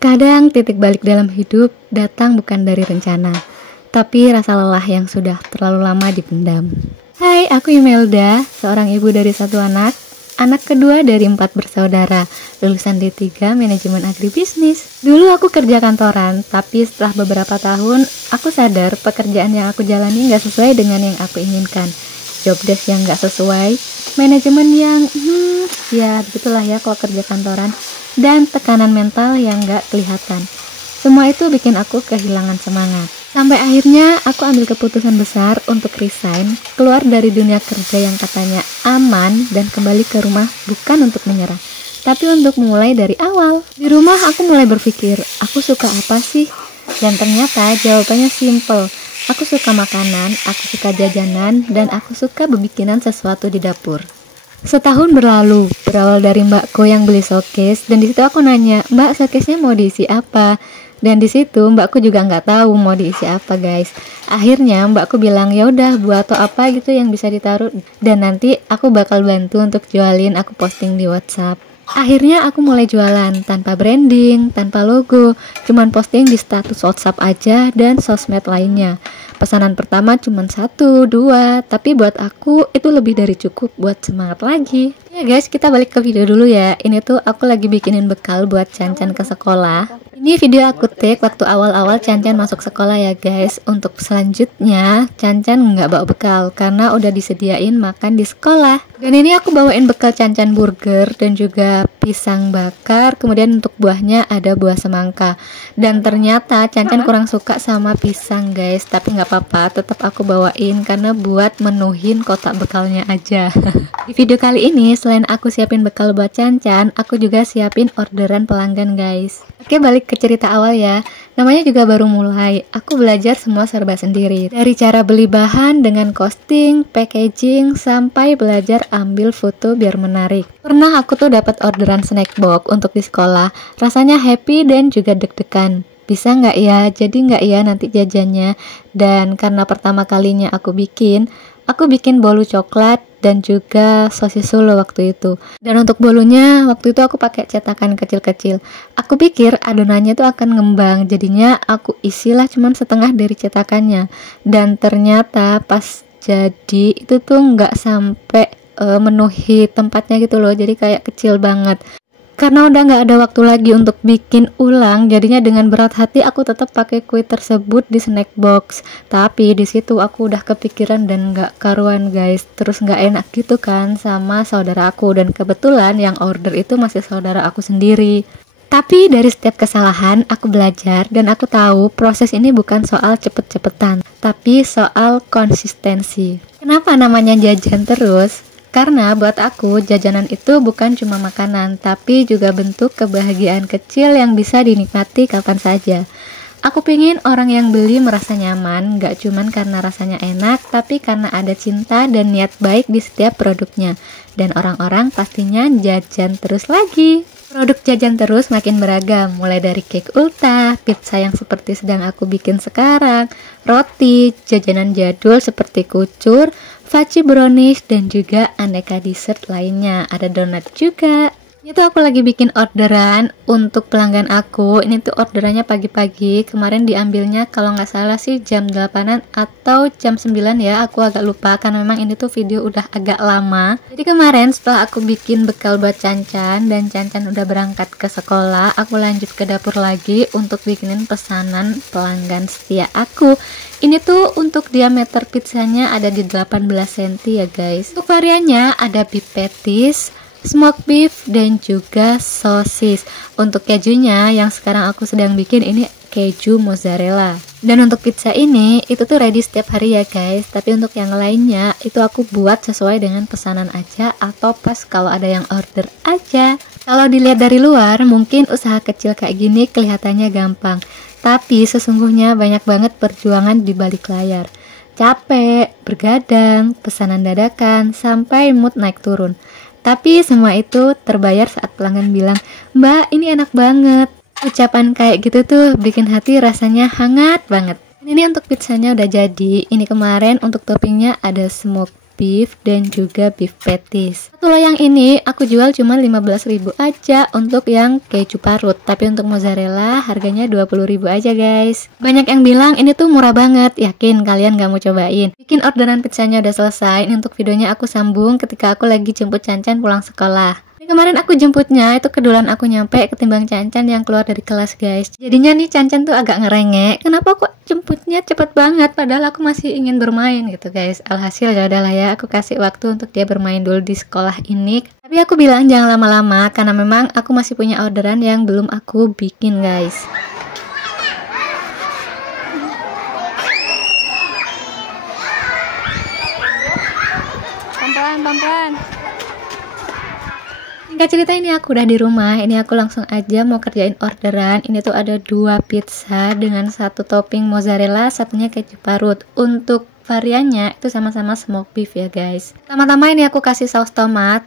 Kadang titik balik dalam hidup datang bukan dari rencana, tapi rasa lelah yang sudah terlalu lama dipendam. Hai, aku Imelda, seorang ibu dari satu anak kedua dari 4 bersaudara, lulusan D3 Manajemen Agribisnis. Dulu aku kerja kantoran, tapi setelah beberapa tahun, aku sadar pekerjaan yang aku jalani gak sesuai dengan yang aku inginkan. Job desk yang gak sesuai, manajemen yang ya begitulah ya kalau kerja kantoran, dan tekanan mental yang gak kelihatan. Semua itu bikin aku kehilangan semangat. Sampai akhirnya aku ambil keputusan besar untuk resign, keluar dari dunia kerja yang katanya aman dan kembali ke rumah bukan untuk menyerah, tapi untuk mulai dari awal. Di rumah aku mulai berpikir, aku suka apa sih? Dan ternyata jawabannya simple. Aku suka makanan, aku suka jajanan, dan aku suka bikinan sesuatu di dapur. Setahun berlalu, berawal dari mbakku yang beli showcase, dan disitu aku nanya, Mbak, showcase-nya mau diisi apa? Dan di situ mbakku juga nggak tahu mau diisi apa, guys. Akhirnya mbakku bilang, ya udah buat atau apa gitu yang bisa ditaruh, dan nanti aku bakal bantu untuk jualin, aku posting di WhatsApp. Akhirnya aku mulai jualan tanpa branding, tanpa logo, cuman posting di status WhatsApp aja dan sosmed lainnya. Pesanan pertama cuma 1, 2, tapi buat aku itu lebih dari cukup buat semangat lagi. Ya guys, kita balik ke video dulu ya. Ini tuh aku lagi bikinin bekal buat Cancan ke sekolah. Ini video aku take waktu awal-awal Cancan masuk sekolah ya guys. Untuk selanjutnya Cancan nggak bawa bekal karena udah disediain makan di sekolah. Dan ini aku bawain bekal Cancan burger dan juga pisang bakar. Kemudian untuk buahnya ada buah semangka. Dan ternyata Cancan kurang suka sama pisang guys. Tapi nggak apa-apa, tetap aku bawain karena buat menuhin kotak bekalnya aja. Di video kali ini selain aku siapin bekal buat Cancan, aku juga siapin orderan pelanggan guys. Oke, balik ke cerita awal ya. Namanya juga baru mulai. Aku belajar semua serba sendiri. Dari cara beli bahan dengan costing, packaging, sampai belajar ambil foto biar menarik. Pernah aku tuh dapat orderan snack box untuk di sekolah. Rasanya happy dan juga deg-degan. Bisa nggak ya? Jadi nggak ya nanti jajannya? Dan karena pertama kalinya aku bikin bolu coklat dan juga sosis Solo waktu itu. Dan untuk bolunya waktu itu aku pakai cetakan kecil-kecil. Aku pikir adonannya tuh akan ngembang, jadinya aku isilah cuman setengah dari cetakannya. Dan ternyata pas jadi itu tuh nggak sampai menuhi tempatnya gitu loh, jadi kayak kecil banget. Karena udah nggak ada waktu lagi untuk bikin ulang, jadinya dengan berat hati aku tetap pakai kue tersebut di snack box. Tapi di situ aku udah kepikiran dan nggak karuan guys. Terus nggak enak gitu kan sama saudara aku, dan kebetulan yang order itu masih saudara aku sendiri. Tapi dari setiap kesalahan aku belajar dan aku tahu proses ini bukan soal cepet-cepetan, tapi soal konsistensi. Kenapa namanya jajan terus? Karena buat aku jajanan itu bukan cuma makanan, tapi juga bentuk kebahagiaan kecil yang bisa dinikmati kapan saja. Aku pingin orang yang beli merasa nyaman, gak cuman karena rasanya enak, tapi karena ada cinta dan niat baik di setiap produknya. Dan orang-orang pastinya jajan terus lagi. Produk jajan terus makin beragam, mulai dari cake ulta, pizza yang seperti sedang aku bikin sekarang, roti, jajanan jadul seperti kucur, fudgy brownies, dan juga aneka dessert lainnya. Ada donat juga. Ini tuh aku lagi bikin orderan untuk pelanggan aku. Ini tuh orderannya pagi-pagi. Kemarin diambilnya kalau nggak salah sih jam 8-an atau jam 9 ya. Aku agak lupa karena memang ini tuh video udah agak lama. Jadi kemarin setelah aku bikin bekal buat Cancan dan Cancan udah berangkat ke sekolah, aku lanjut ke dapur lagi untuk bikinin pesanan pelanggan setia aku. Ini tuh untuk diameter pizzanya ada di 18 cm ya guys. Untuk variannya ada beef patties, smoked beef, dan juga sosis. Untuk kejunya yang sekarang aku sedang bikin ini keju mozzarella. Dan untuk pizza ini itu tuh ready setiap hari ya guys. Tapi untuk yang lainnya itu aku buat sesuai dengan pesanan aja atau pas kalau ada yang order aja. Kalau dilihat dari luar mungkin usaha kecil kayak gini kelihatannya gampang, tapi sesungguhnya banyak banget perjuangan di balik layar. Capek, bergadang, pesanan dadakan, sampai mood naik turun. Tapi semua itu terbayar saat pelanggan bilang, Mbak ini enak banget. Ucapan kayak gitu tuh bikin hati rasanya hangat banget. Ini untuk pizzanya udah jadi. Ini kemarin untuk toppingnya ada smoked beef dan juga beef patties. Satu loyang ini aku jual cuma 15.000 aja untuk yang keju parut, tapi untuk mozzarella harganya 20.000 aja guys. Banyak yang bilang ini tuh murah banget, yakin kalian gak mau cobain? Bikin orderan pizzanya udah selesai. Ini untuk videonya aku sambung ketika aku lagi jemput Cancan pulang sekolah. Kemarin aku jemputnya itu kedulan aku nyampe ketimbang Cancan yang keluar dari kelas guys. Jadinya nih Cancan tuh agak ngerengek, kenapa kok jemputnya cepet banget padahal aku masih ingin bermain gitu guys. Alhasil ya udahlah ya, aku kasih waktu untuk dia bermain dulu di sekolah ini. Tapi aku bilang jangan lama-lama karena memang aku masih punya orderan yang belum aku bikin guys. Pelan-pelan. Singkat cerita ini aku udah di rumah. Ini aku langsung aja mau kerjain orderan. Ini tuh ada 2 pizza dengan 1 topping mozzarella, satunya keju parut. Untuk variannya itu sama-sama smoked beef ya guys. Pertama-tama ini aku kasih saus tomat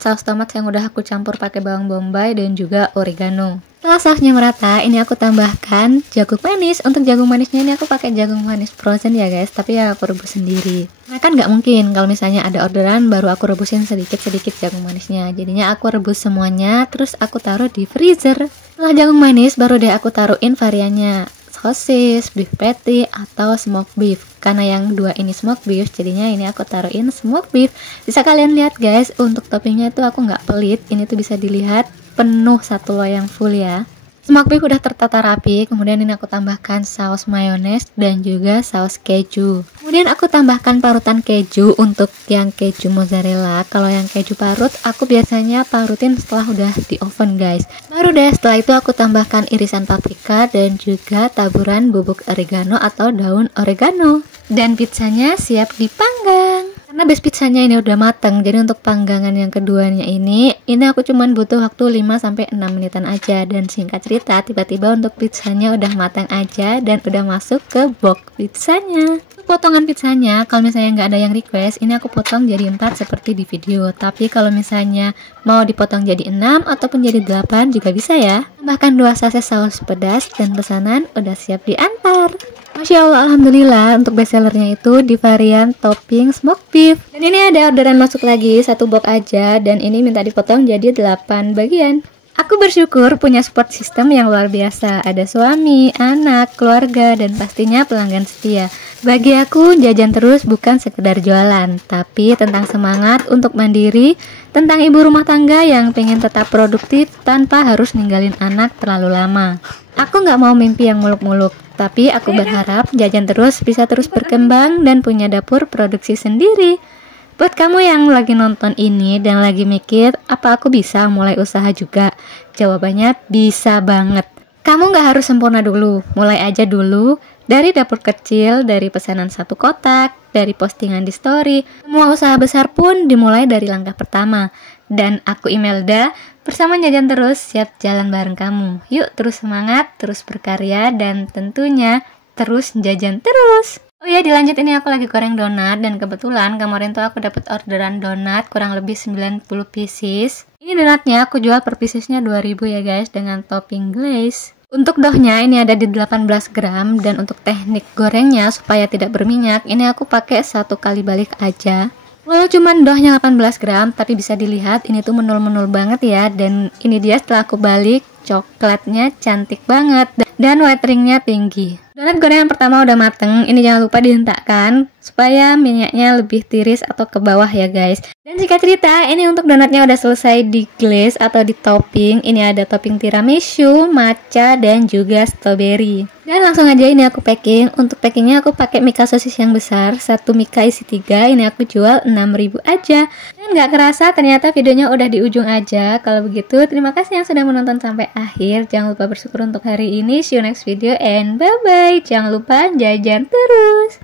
yang udah aku campur pakai bawang bombay dan juga oregano. Setelah sausnya merata, ini aku tambahkan jagung manis. Untuk jagung manisnya ini aku pakai jagung manis frozen ya guys, tapi ya aku rebus sendiri. Nah kan nggak mungkin kalau misalnya ada orderan baru aku rebusin sedikit-sedikit jagung manisnya. Jadinya aku rebus semuanya, terus aku taruh di freezer. Setelah jagung manis, baru deh aku taruhin variannya. Sosis, beef patty, atau smoked beef. Karena yang 2 ini smoked beef, jadinya ini aku taruhin smoked beef. Bisa kalian lihat guys, untuk toppingnya itu aku nggak pelit. Ini tuh bisa dilihat penuh 1 loyang full ya. Smoked beef udah tertata rapi, kemudian ini aku tambahkan saus mayones dan juga saus keju. Kemudian aku tambahkan parutan keju untuk yang keju mozzarella. Kalau yang keju parut, aku biasanya parutin setelah udah di oven guys. Baru deh setelah itu aku tambahkan irisan paprika dan juga taburan bubuk oregano atau daun oregano. Dan pizzanya siap dipanggang. Karena base pizzanya ini udah mateng, jadi untuk panggangan yang keduanya ini aku cuman butuh waktu 5-6 menitan aja. Dan singkat cerita, tiba-tiba untuk pizzanya udah matang aja dan udah masuk ke box pizzanya. Potongan pizzanya, kalau misalnya nggak ada yang request, ini aku potong jadi 4 seperti di video. Tapi kalau misalnya mau dipotong jadi 6 ataupun jadi 8 juga bisa ya. Tambahkan 2 saset saus pedas dan pesanan udah siap diantar. Masya Allah, alhamdulillah untuk bestsellernya itu di varian topping smoked beef. Dan ini ada orderan masuk lagi 1 box aja, dan ini minta dipotong jadi 8 bagian. Aku bersyukur punya support system yang luar biasa. Ada suami, anak, keluarga, dan pastinya pelanggan setia. Bagi aku, jajan terus bukan sekedar jualan, tapi tentang semangat untuk mandiri, tentang ibu rumah tangga yang pengen tetap produktif tanpa harus ninggalin anak terlalu lama. Aku nggak mau mimpi yang muluk-muluk, tapi aku berharap jajan terus bisa terus berkembang dan punya dapur produksi sendiri. Buat kamu yang lagi nonton ini dan lagi mikir, apa aku bisa mulai usaha juga? Jawabannya bisa banget. Kamu nggak harus sempurna dulu, mulai aja dulu. Dari dapur kecil, dari pesanan 1 kotak, dari postingan di story. Semua usaha besar pun dimulai dari langkah pertama. Dan aku Imelda, bersama Jajan Terus, siap jalan bareng kamu. Yuk terus semangat, terus berkarya, dan tentunya terus jajan terus. Oh ya, dilanjut, ini aku lagi goreng donat, dan kebetulan kemarin tuh aku dapat orderan donat kurang lebih 90 pieces. Ini donatnya aku jual per piecesnya 2.000 ya guys, dengan topping glaze. Untuk dohnya ini ada di 18 gram, dan untuk teknik gorengnya supaya tidak berminyak, ini aku pakai 1 kali balik aja. Walau cuman dohnya 18 gram, tapi bisa dilihat ini tuh menul-menul banget ya. Dan ini dia setelah aku balik, coklatnya cantik banget dan white ringnya tinggi. Donat gorengan pertama udah mateng, ini jangan lupa dihentakkan supaya minyaknya lebih tiris atau ke bawah ya guys. Dan singkat cerita, ini untuk donatnya udah selesai di glaze atau di topping. Ini ada topping tiramisu, matcha, dan juga strawberry. Dan langsung aja ini aku packing. Untuk packingnya aku pakai mika sosis yang besar, 1 mika isi 3. Ini aku jual 6.000 aja. Dan gak kerasa ternyata videonya udah di ujung aja. Kalau begitu, terima kasih yang sudah menonton sampai akhir. Jangan lupa bersyukur untuk hari ini. See you next video and bye bye. Jangan lupa jajan terus.